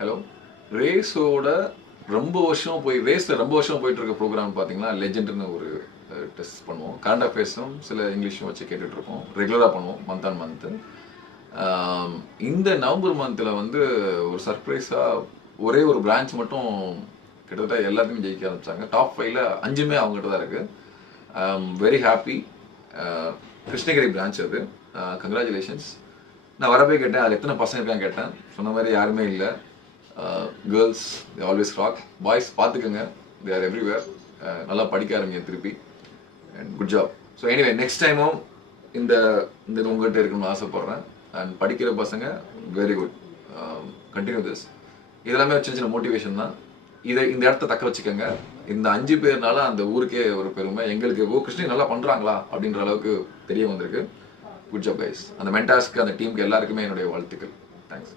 Hello. ரேஸோட ரேஸில் ரொம்ப வருஷம் போயிட்டு இருக்க ப்ரோக்ராம் பார்த்தீங்கன்னா லெஜெண்ட்னு ஒரு டெஸ்ட் பண்ணுவோம். கரண்ட் அஃபேர்ஸும் சில இங்கிலீஷும் வச்சு கேட்டுட்ருக்கோம். ரெகுலராக பண்ணுவோம், மந்த் ஆன் மந்த்து. இந்த நவம்பர் மந்தில் வந்து ஒரு சர்ப்ரைஸாக ஒரே ஒரு பிரான்ச் மட்டும் கிட்டத்தட்ட எல்லாத்தையுமே ஜெயிக்க ஆரம்பிச்சாங்க. டாப் 5ல் 5மே அவங்ககிட்ட தான் இருக்குது. Very happy. கிருஷ்ணகிரி பிரான்ச் அது. கங்க்ராச்சுலேஷன்ஸ். நான் வரப்பே கேட்டேன் அதில் எத்தனை பசங்க இருக்கான்னு கேட்டேன். சொன்ன மாதிரி யாருமே இல்லை. Girls they always rock. Boys பார்த்துக்கோங்க, தே ஆர் எவ்ரிவேர். நல்லா படிக்க ஆரம்பிங்க திருப்பி. And good job. So anyway next டைமும் இந்த உங்கள்கிட்ட இருக்கணும்னு ஆசைப்பட்றேன். அண்ட் படிக்கிற பசங்க வெரி குட், கண்டினியூ திஸ். இதெல்லாமே சின்ன சின்ன மோட்டிவேஷன் தான். இந்த இடத்த தக்க வச்சுக்கோங்க. இந்த 5 பேர்னால அந்த ஊருக்கே ஒரு பெருமை. எங்களுக்கு கிருஷ்ணகிரி நல்லா பண்ணுறாங்களா அப்படின்ற அளவுக்கு தெரிய வந்திருக்கு. Good job guys. அந்த மென்டாஸ்க்கு, அந்த டீமுக்கு எல்லாருக்குமே என்னுடைய வாழ்த்துக்கள். தேங்க்ஸ்.